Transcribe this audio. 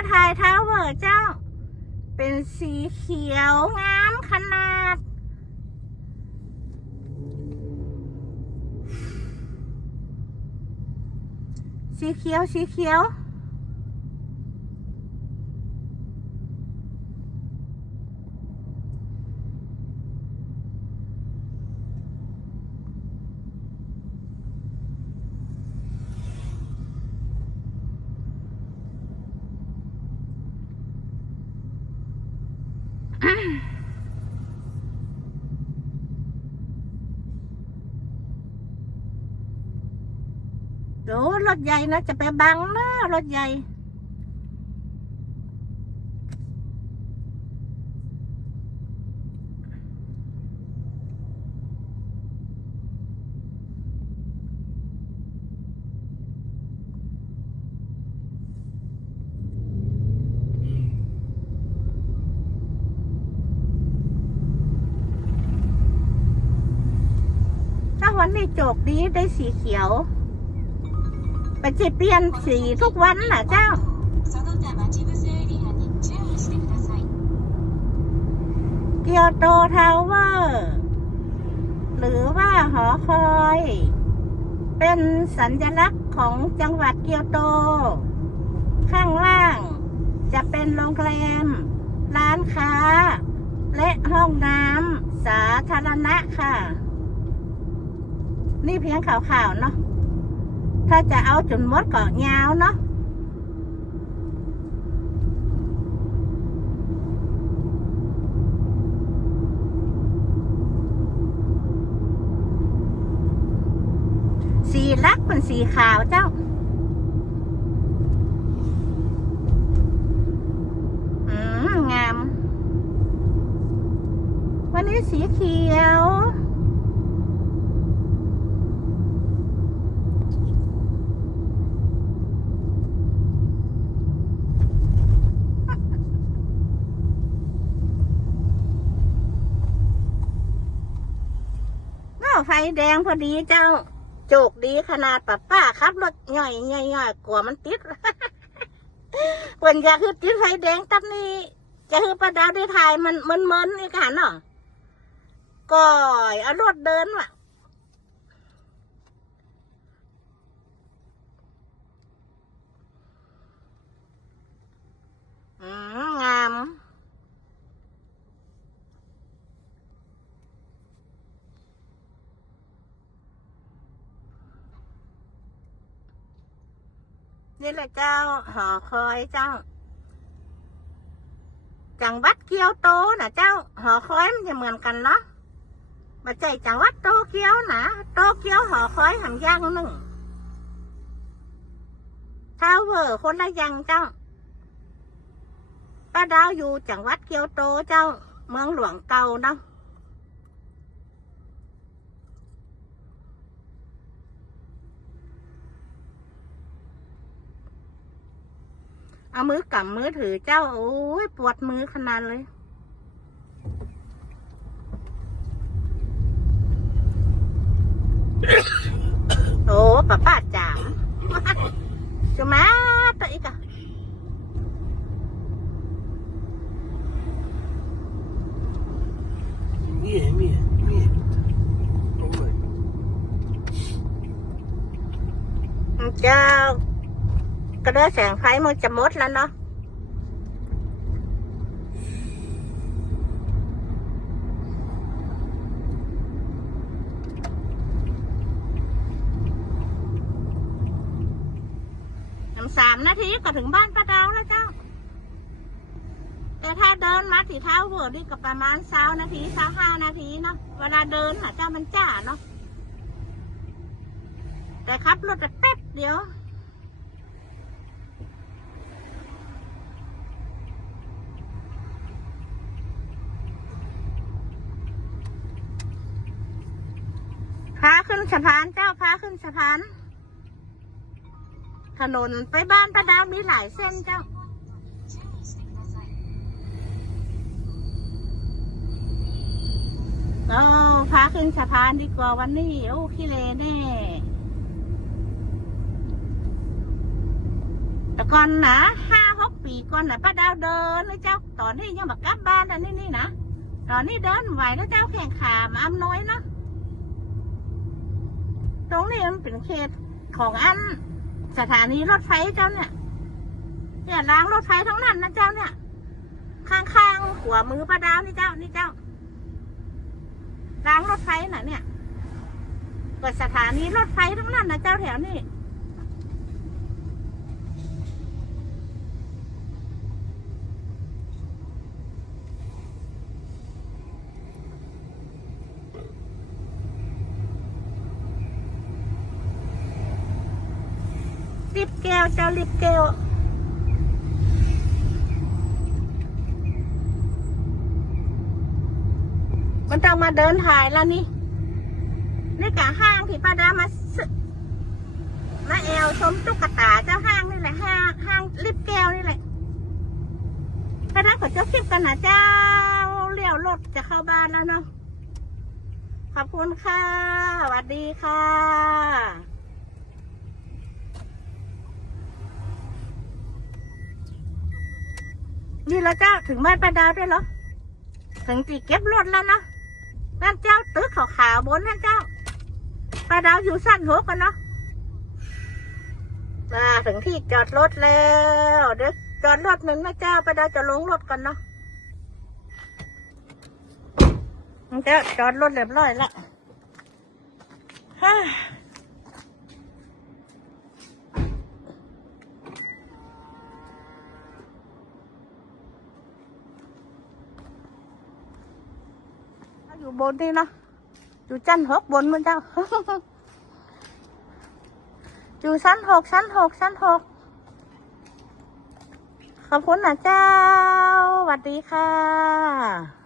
าถ่ายทาวเวอร์เจ้า เป็นสีเขียวงามขนาด สีเขียว สีเขียว โอ้รถใหญ่นะ จะไปบังนะรถใหญ่ วันนี้จกดีได้สีเขียวไปจะเปลี่ยนสีทุกวันนะเจ้า เกียวโตทาวเวอร์ หรือว่าหอคอย เป็นสัญลักษณ์ของจังหวัดเกียวโต ข้างล่างจะเป็นโรงแรม ร้านค้า และห้องน้ำสาธารณะค่ะ นี่เพียงข่าวๆเนาะ ถ้าจะเอาจนมดก็ยาวเนาะสีลักเป็นสีขาวเจ้า อืม งาม วันนี้สีเขียว อ้าวไฟ แดงพอดีเจ้า โจกดีขนาดป้าป้าขับรถย่อยย่อยย่อยกลัวมันติดเพิ่นอยากคือติดไฟแดงตับนี้จะคือประดาวได้ถ่ายมันมันมันนี่ค่ะเนาะก่อยเอารถเดินว่ะ อืมงาม นี่แหละเจ้าหอคอยเจ้า จังหวัดเกียวโตนะเจ้า หอคอยมันจะเหมือนกันเนาะมาใจจังหวัดโตเกียวนะโตเกียวหอคอยหำย่างหนึ่งทาวเวอร์คนละยังเจ้าป้าดาวอยู่จังหวัดเกียวโตเจ้า เมืองหลวงเก่าเนาะามือกำมือถือเจ้า โอ้ยปวดมือขนาดเลย โอ้ป้าป้าจ๋าจะมาตัวอีกอะมีมีมีโอ้เจ้า กระเด้อแสงไฟมันจะมดแล้วเนาะน้ำสามนาทีก็ถึงบ้านป้าดาวแล้วเจ้า แต่ถ้าเดินมาถีเท้าเวิร์ดนี่ก็ประมาณสานาทีสาห้านาทีเนาะ เวลาเดินหาเจ้ามันจ้าเนาะ แต่ขับรถจะแป๊บเดียว พาขึ้น สะพานเจ้าพาขึ้นสะพาน ถนนไปบ้านป้าดาวมีหลายเส้นเจ้า เราพาขึ้นสะพานดีกว่าวันนี้ โอ้ขี้เลแน่แต่ก่อนนะห้าหกปีก่อนนะป้าดาวเดินนะเจ้า ตอนนี้ยังมากลับบ้านอันนี้นี่นะ ตอนนี้เดินไหวนะเจ้าแข่งขามาอำน้อยเนาะ ตรงนี้มันเป็นเขตของอันสถานีรถไฟเจ้าเนี่ย เนี่ยรางรถไฟทั้งนั้นนะเจ้าเนี่ย ข้างๆหัวมือป้าดาวนี่เจ้านี่เจ้ารางรถไฟน่ะเนี่ยเปิดสถานีรถไฟทั้งนั้นนะเจ้าแถวนี้ ลิบแก้ว เจ้าลิบแก้ว มันต้องมาเดินถ่ายแล้วนี่นี่กะห้างที่ป้าดามามาแอวชมตุ๊กตาเจ้าห้างนี่แหละห้างห้างลิบแก้วนี่แหละป้าดาขอเจ้าคลิปกันนะเจ้าเลี้ยวรถจะเข้าบ้านแล้วเนาะขอบคุณค่ะสวัสดีค่ะ นี่แล้วเจ้าถึงบ้านป้าดาวด้วยเหรอ ถึงตีเก็บรถแล้วนะนั่นเจ้าตึกขาวๆบนนั่นเจ้าป้าดาวอยู่สั้นหัวกันเนาะ มาถึงที่จอดรถแล้วเดี๋ยวจอดรถหนึ่งนะเจ้าป้าดาวจะลงรถกันเนาะเจ้าจอดรถเรียบร้อยละฮ่า บนนี่เนาะอยู่ชั้นหกบนมันเจ้าอยู่ชั้นหกชั้นหกชั้นหกขอบคุณนะเจ้าสวัสดีค่ะ